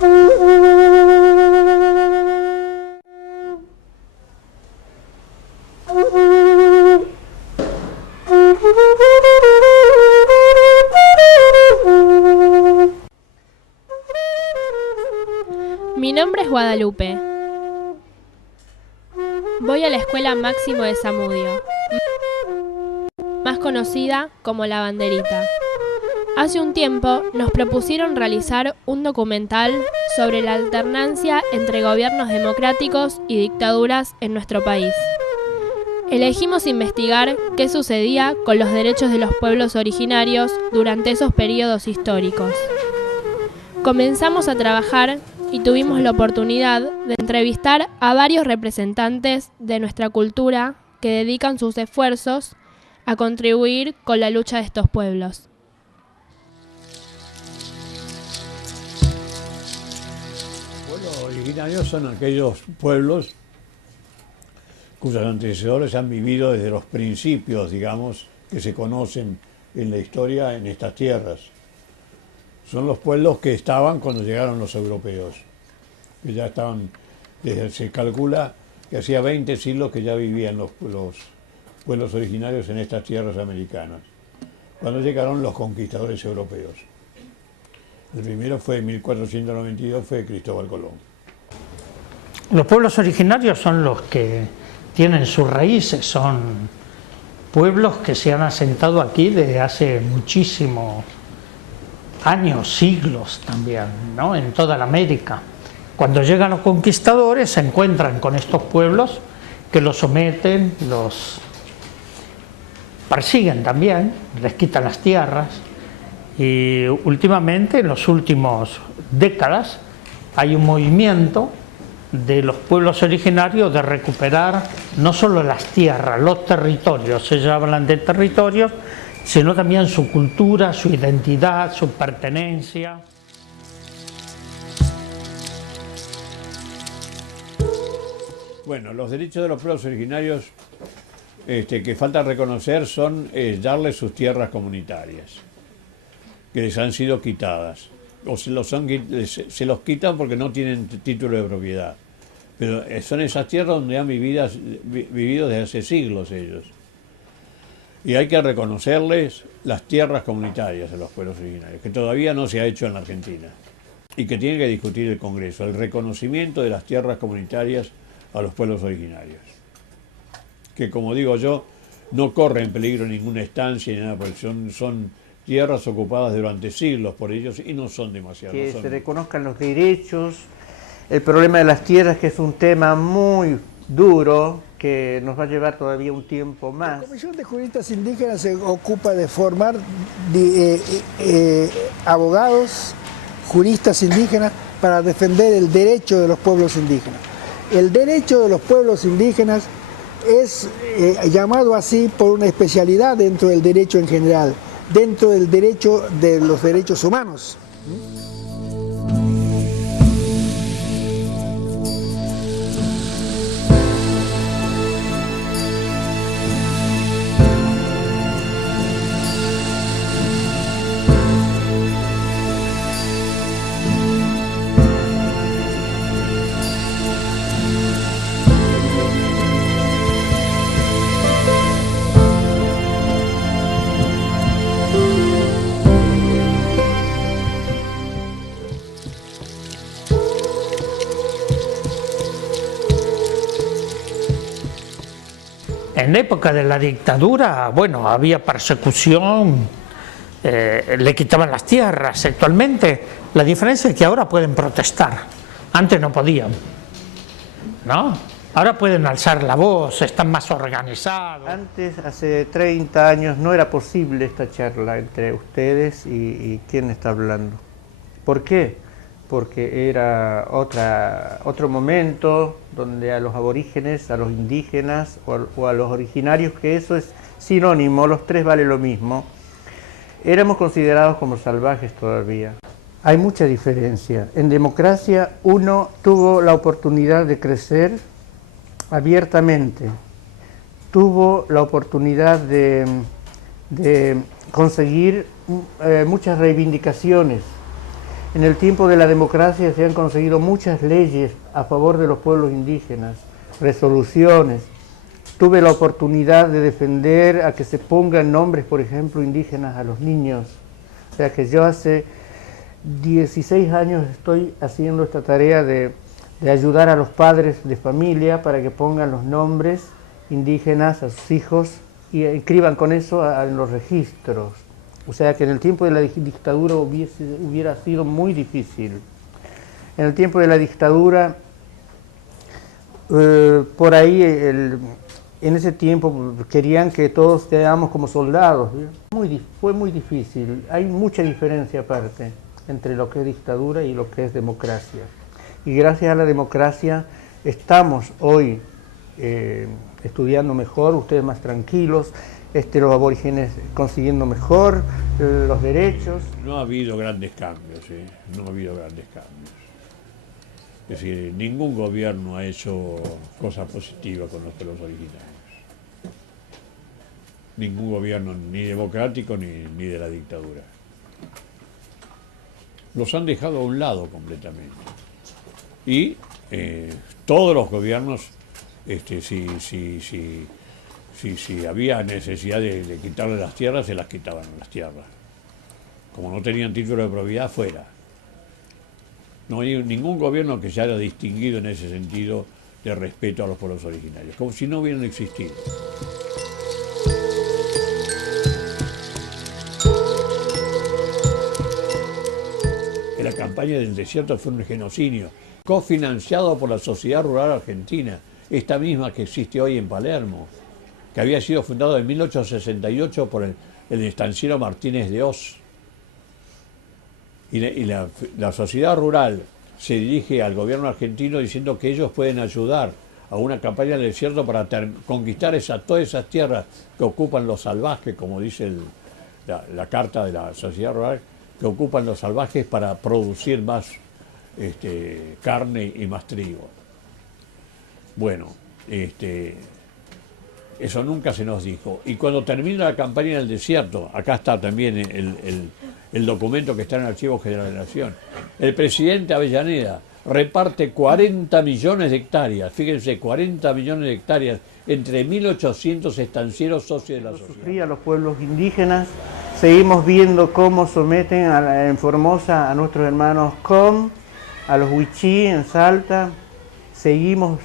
Mi nombre es Guadalupe. Voy a la Escuela Máximo de Zamudio, más conocida como La Banderita. Hace un tiempo nos propusieron realizar un documental sobre la alternancia entre gobiernos democráticos y dictaduras en nuestro país. Elegimos investigar qué sucedía con los derechos de los pueblos originarios durante esos periodos históricos. Comenzamos a trabajar y tuvimos la oportunidad de entrevistar a varios representantes de nuestra cultura que dedican sus esfuerzos a contribuir con la lucha de estos pueblos. Pueblos originarios son aquellos pueblos cuyos antecesores han vivido desde los principios, digamos, que se conocen en la historia en estas tierras. Son los pueblos que estaban cuando llegaron los europeos, que ya estaban, se calcula que hacía 20 siglos que ya vivían los pueblos originarios en estas tierras americanas, cuando llegaron los conquistadores europeos. El primero fue en 1492, fue Cristóbal Colón. Los pueblos originarios son los que tienen sus raíces, son pueblos que se han asentado aquí desde hace muchísimos años, siglos también, ¿no? En toda la América. Cuando llegan los conquistadores se encuentran con estos pueblos que los someten, los persiguen también, les quitan las tierras, y últimamente, en las últimas décadas, hay un movimiento de los pueblos originarios de recuperar no solo las tierras, los territorios, ellos hablan de territorios, sino también su cultura, su identidad, su pertenencia. Bueno, los derechos de los pueblos originarios que falta reconocer son darles sus tierras comunitarias, que les han sido quitadas, o se los quitan porque no tienen título de propiedad, pero son esas tierras donde han vivido desde hace siglos ellos. Y hay que reconocerles las tierras comunitarias de los pueblos originarios, que todavía no se ha hecho en la Argentina, y que tiene que discutir el Congreso, el reconocimiento de las tierras comunitarias a los pueblos originarios, que, como digo yo, no corren en peligro ninguna estancia ni nada, porque son tierras ocupadas durante siglos por ellos y no son demasiado. Que se reconozcan los derechos, el problema de las tierras, que es un tema muy duro, que nos va a llevar todavía un tiempo más. La Comisión de Juristas Indígenas se ocupa de formar abogados, juristas indígenas, para defender el derecho de los pueblos indígenas. El derecho de los pueblos indígenas es llamado así por una especialidad dentro del derecho en general, dentro del derecho de los derechos humanos. En la época de la dictadura, bueno, había persecución, le quitaban las tierras. Actualmente, la diferencia es que ahora pueden protestar, antes no podían, ¿no? Ahora pueden alzar la voz, están más organizados. Antes, hace 30 años, no era posible esta charla entre ustedes y quién está hablando. ¿Por qué? Porque era otro momento donde a los aborígenes, a los indígenas o a los originarios, que eso es sinónimo, los tres vale lo mismo, éramos considerados como salvajes todavía. Hay mucha diferencia. En democracia uno tuvo la oportunidad de crecer abiertamente, tuvo la oportunidad de conseguir muchas reivindicaciones. En el tiempo de la democracia se han conseguido muchas leyes a favor de los pueblos indígenas, resoluciones. Tuve la oportunidad de defender a que se pongan nombres, por ejemplo, indígenas a los niños. O sea que yo hace 16 años estoy haciendo esta tarea de ayudar a los padres de familia para que pongan los nombres indígenas a sus hijos y inscriban con eso en los registros. O sea que en el tiempo de la dictadura hubiera sido muy difícil. En el tiempo de la dictadura, por ahí, en ese tiempo querían que todos quedáramos como soldados. Fue muy difícil. Hay mucha diferencia aparte entre lo que es dictadura y lo que es democracia. Y gracias a la democracia estamos hoy estudiando mejor, ustedes más tranquilos, los aborígenes consiguiendo mejor los derechos. No ha habido grandes cambios, no ha habido grandes cambios. Es decir, ningún gobierno ha hecho cosas positivas con los pueblos originarios. Ningún gobierno, ni democrático ni de la dictadura. Los han dejado a un lado completamente. Y todos los gobiernos, si había necesidad de quitarle las tierras, se las quitaban las tierras. Como no tenían título de propiedad, fuera. No hay ningún gobierno que se haya distinguido en ese sentido de respeto a los pueblos originarios, como si no hubieran existido. Que la campaña del desierto fue un genocidio, cofinanciado por la Sociedad Rural Argentina, esta misma que existe hoy en Palermo, que había sido fundado en 1868 por el estanciero Martínez de Oz. Y la sociedad rural se dirige al gobierno argentino diciendo que ellos pueden ayudar a una campaña del desierto para conquistar todas esas tierras que ocupan los salvajes, como dice la carta de la sociedad rural, que ocupan los salvajes para producir más carne y más trigo. Bueno, eso nunca se nos dijo. Y cuando termina la campaña del desierto, acá está también el documento que está en el Archivo General de la Nación, el presidente Avellaneda reparte 40 millones de hectáreas, fíjense, 40 millones de hectáreas entre 1.800 estancieros socios de la sociedad. A los pueblos indígenas, seguimos viendo cómo someten en Formosa a nuestros hermanos Com, a los Huichí en Salta, seguimos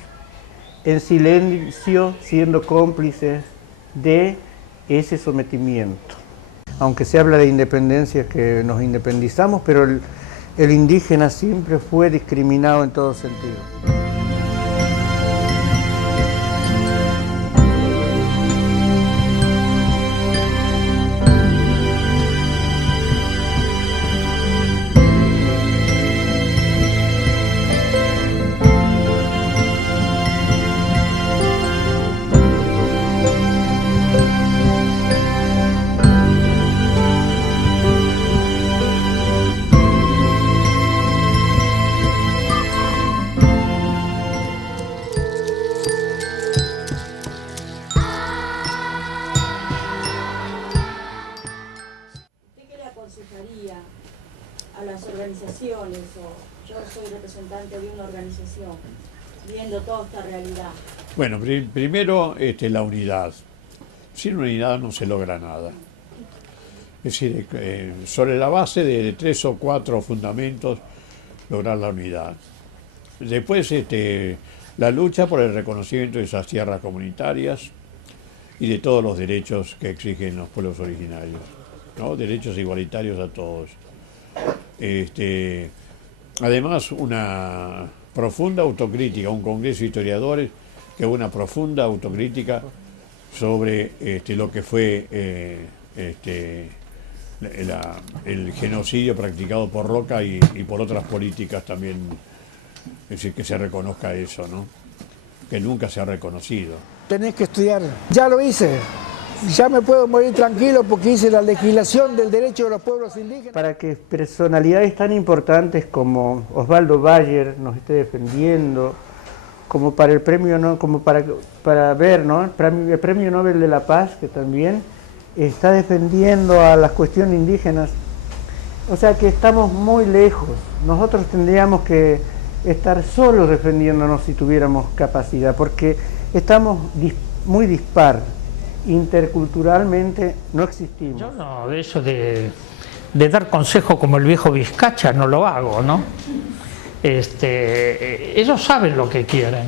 en silencio siendo cómplices de ese sometimiento. Aunque se habla de independencia, que nos independizamos, pero el indígena siempre fue discriminado en todo sentido. A las organizaciones, o yo soy representante de una organización, viendo toda esta realidad? Bueno, primero la unidad. Sin unidad no se logra nada. Es decir, sobre la base de 3 o 4 fundamentos, lograr la unidad. Después, la lucha por el reconocimiento de esas tierras comunitarias y de todos los derechos que exigen los pueblos originarios, ¿no? Derechos igualitarios a todos. Además, una profunda autocrítica, un congreso de historiadores que hubo una profunda autocrítica sobre lo que fue el genocidio practicado por Roca y por otras políticas también, es decir, que se reconozca eso, ¿no? Que nunca se ha reconocido. Tenés que estudiar. Ya lo hice. Ya me puedo morir tranquilo porque hice la legislación del derecho de los pueblos indígenas. Para que personalidades tan importantes como Osvaldo Bayer nos esté defendiendo, como para el premio, ¿no? Como para ver, ¿no? El premio Nobel de la Paz, que también está defendiendo a las cuestiones indígenas, O sea que estamos muy lejos. Nosotros tendríamos que estar solos defendiéndonos si tuviéramos capacidad, porque estamos muy dispar. Interculturalmente no existimos. Yo no, de eso de dar consejo como el viejo Vizcacha no lo hago, ¿no? Ellos saben lo que quieren.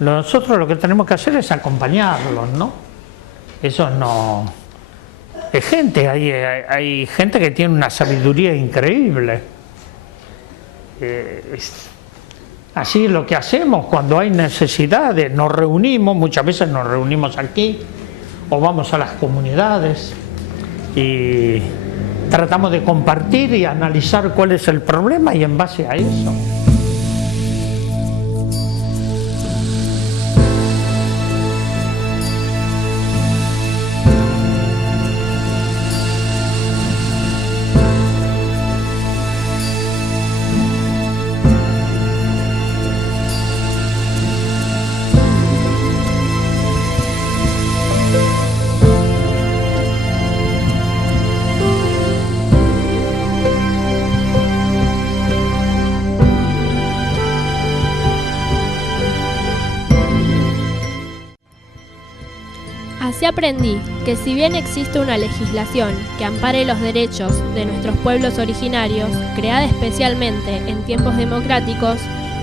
Nosotros lo que tenemos que hacer es acompañarlos, ¿no? Eso no... Es gente, hay gente que tiene una sabiduría increíble. Así es lo que hacemos cuando hay necesidades, nos reunimos, muchas veces nos reunimos aquí o vamos a las comunidades y tratamos de compartir y analizar cuál es el problema y en base a eso. Así aprendí que si bien existe una legislación que ampare los derechos de nuestros pueblos originarios, creada especialmente en tiempos democráticos,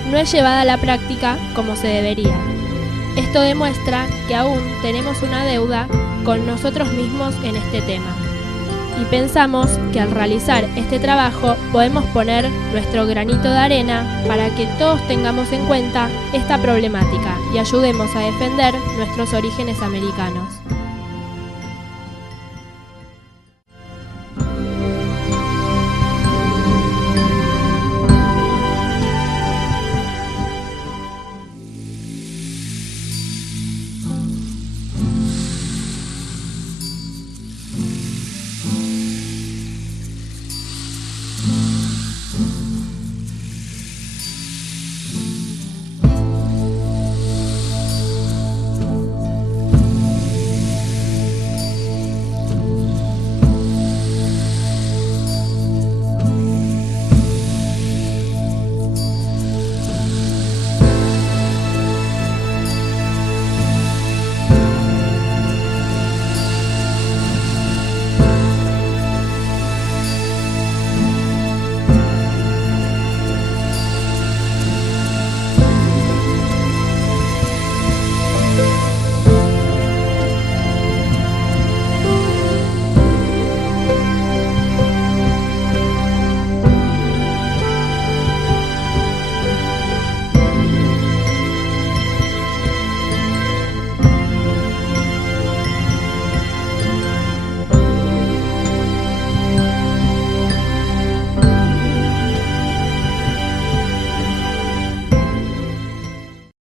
no es llevada a la práctica como se debería. Esto demuestra que aún tenemos una deuda con nosotros mismos en este tema. Y pensamos que al realizar este trabajo podemos poner nuestro granito de arena para que todos tengamos en cuenta esta problemática y ayudemos a defender nuestros orígenes americanos.